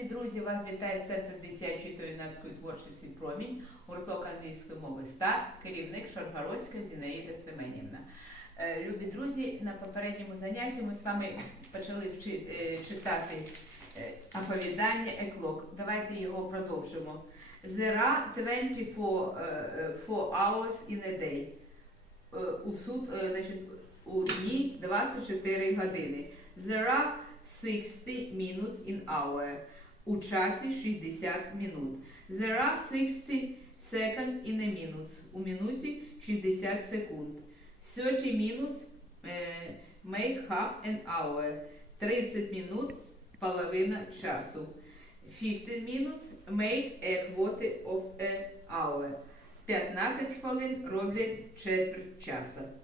любі друзі! Вас вітає Центр дитячої та юнацької творчості Промінь, гурток англійської мови СТА, керівник Шаргородська Зінаїда Семенівна. Е, Любі друзі, на попередньому занятті ми з вами почали е, читати е, оповідання Еклок. Давайте його продовжимо. There are 24 е, е, four hours in a day. У, суд, значить, у дні 24 години. There are 60 minutes in hour. У часі 60 минут. There are 60 seconds in a minute. У минуті 60 секунд. 30 minutes е, make half an hour. 30 минут половина часу. 15 minutes make a quarter of an hour. 15 хвилин роблять четверть часа.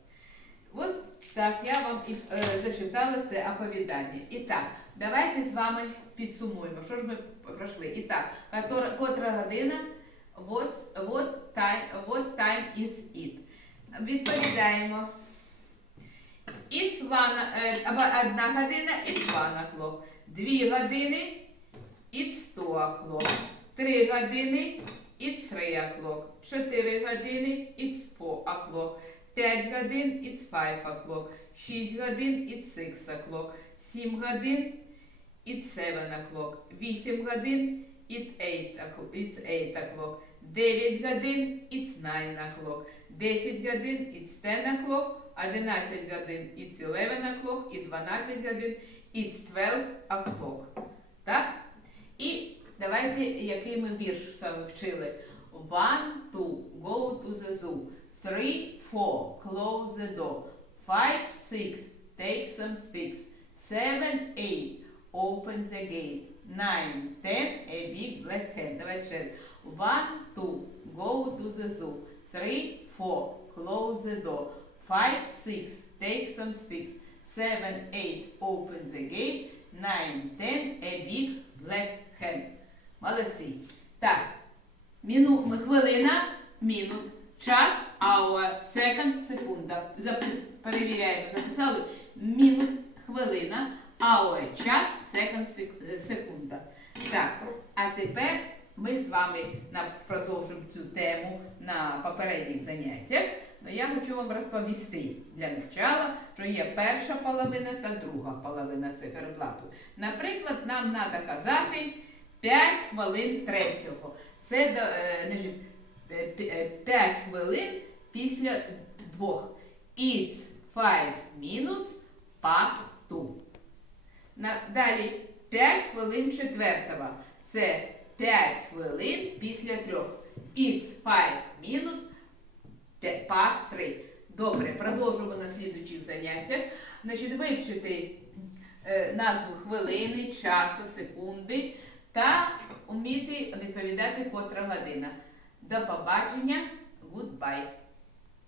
От так я вам і е, зачитала це оповідання. І так, давайте з вами підсумуємо, що ж ми пройшли. І так, котра, година, what, what, time, what time is it? Відповідаємо. It's one, е, одна година, it's one o'clock. Дві години, it's two o'clock. Три години, it's three o'clock. Чотири години, it's four o'clock. 5 годин it's 5 o'clock. 6 годин it's 6 o'clock. 7 годин it's 7 o'clock. 8 годин it's 8 o'clock. It's 8 o'clock. 9 годин it's 9 o'clock. 10 годин it's 10 o'clock. 11 годин it's 11 o'clock. І 12 годин it's 12 o'clock. Так? І давайте, який ми вірш саме вчили. One, two, go to the zoo. Three, four, close the door. Five, six, take some sticks. Seven, eight, open the gate. Nine, ten, a big black hen. Давайте ще. раз. One, two, go to the zoo. Three, four, close the door. Five, six, take some sticks. Seven, eight, open the gate. Nine, ten, a big black hen. Молодці. Так, Міну, хвилина, мінут, час, Hour, секунд, секунда. Запис, перевіряємо, записали мінут, хвилина, hour, час, е, секунда. Так, а тепер ми з вами продовжимо цю тему на попередніх заняттях. Ну, я хочу вам розповісти для начала, що є перша половина та друга половина циферблату. Наприклад, нам треба казати 5 хвилин третього. Це е, 5 хвилин після двох. It's 5 minutes past two. Далі 5 хвилин четвертого. Це 5 хвилин після трьох. It's 5 minutes past three. Добре, продовжуємо на слідуючих заняттях. Значить, вивчити е, назву хвилини, часу, секунди та вміти відповідати котра година. До побачення. Goodbye.